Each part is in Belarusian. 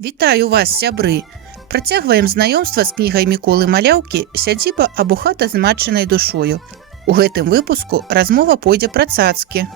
Вітаю вас, сябры! Працягваем знаёмства з кнігай Міколы Маляўкі «Сядзіба або хата з матчынай душою». У гэтым выпуску размова пойдзе пра цацкі.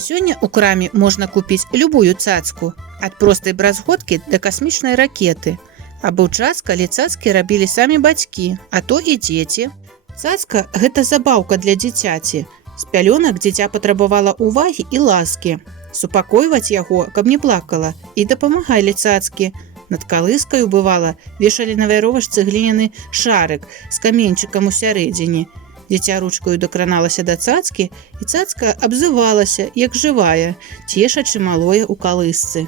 Сёння ў краме можна купіць любую цацку, ад простай бразготкі да касмічнай ракеты. А быў час, калі цацкі рабілі самі бацькі, а то і дзеці. Цацка – гэта забаўка для дзіцяці. З пялёнак дзіця патрабавала ўвагі і ласкі. Супакойваць яго, каб не плакала, і дапамагалі цацкі. Над калыскаю, бывала, вешалі на вяровачцы гліняны шарык з каменьчыкам усярэдзіне. Дзіця ручкаю дакраналася да цацкі, і цацка абзывалася, як жывая, цешачы малое ў калысцы.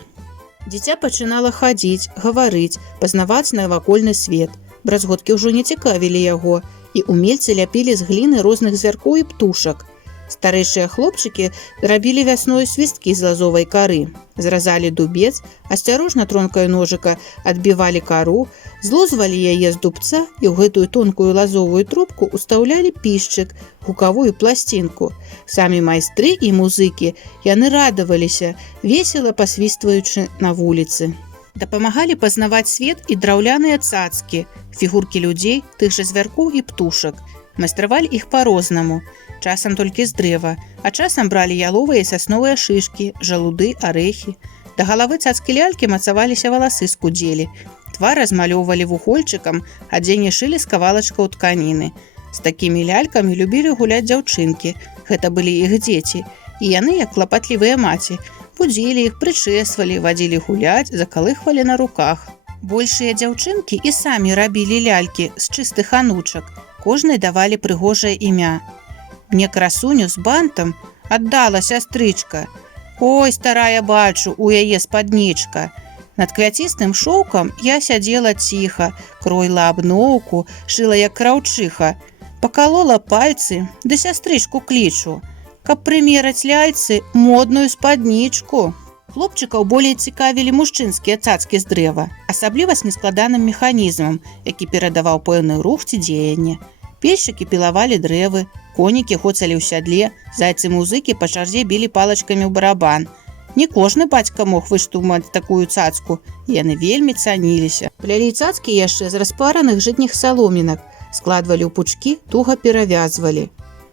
Дзіця пачынала хадзіць, гаварыць, пазнаваць навакольны свет. Бразготкі ўжо не цікавілі яго, і умельцы ляпілі з гліны розных звяркоў і птушак. Старэйшыя хлопчыкі рабілі вясною свісткі з лазовай кары. Зразалі дубец, асцярожна тронкаю ножыка адбівалі кару, злозвалі яе з дубца і ў гэтую тонкую лазовую трубку устаўлялі пішчык, гукавую пласцінку. Самі майстры і музыкі, яны радаваліся, весела пасвістваючы на вуліцы. Дапамагалі пазнаваць свет і драўляныя цацкі, фігуркі людзей, тых жа звяркоў і птушак. Майстравалі іх па-рознаму. Часам толькі з дрэва, а часам бралі яловыя і сасновыя шышкі, жалуды, арэхі. Да галавы цацкі-лялькі мацаваліся валасы з кудзелі. Твар размалёўвалі вугольчыкам, адзенне шылі з кавалачкаў тканіны. З такімі лялькамі любілі гуляць дзяўчынкі. Гэта былі іх дзеці. І яны, як клапатлівыя маці, будзілі іх, прычэсвалі, вадзілі гуляць, закалыхвалі на руках. Большыя дзяўчынкі і самі рабілі лялькі з чыстых анучак. Кожнай давалі прыгожае імя. Мне красуню з бантам аддала сястрычка. Ой, старая, бачу, у яе спаднічка. Над квяцістым шоўкам я сядзела ціха, кройла абноўку, шыла як краўчыха. Пакалола пальцы, да сястрычку клічу, каб прымераць ляльцы модную спаднічку. Хлопчыкаў болей цікавілі мужчынскія цацкі з дрэва, асабліва з нескладаным механізмам, які перадаваў пэўны рух ці дзеянне. Пельшчыкі пілавалі дрэвы, конікі хоцалі ў сядле, зайцы-музыкі па чарзе білі палачкамі ў барабан. Не кожны бацька мог выштумаць такую цацку, і яны вельмі цаніліся. Плялі цацкі яшчэ з распараных жытніх саломінак, складвалі ў пучкі, туга перавязвалі.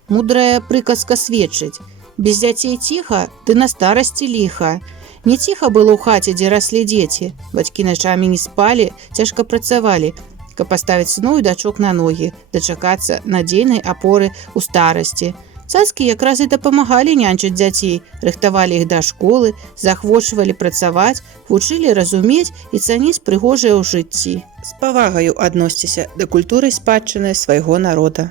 Мудрая прыказка сведчыць: без дзяцей ціха, ды на старасці ліха. Не ціха было ў хаце, дзе раслі дзеці. Бацькі начамі не спалі, цяжка працавалі, каб паставіць сыноў і дачок на ногі, дачакацца надзейнай апоры ў старасці. Цацкі якраз і дапамагалі няньчыць дзяцей, рыхтавалі іх да школы, заахвочвалі працаваць, вучылі разумець і цаніць прыгожае ў жыцці. З павагаю адносьцеся да культуры і спадчыны свайго народа.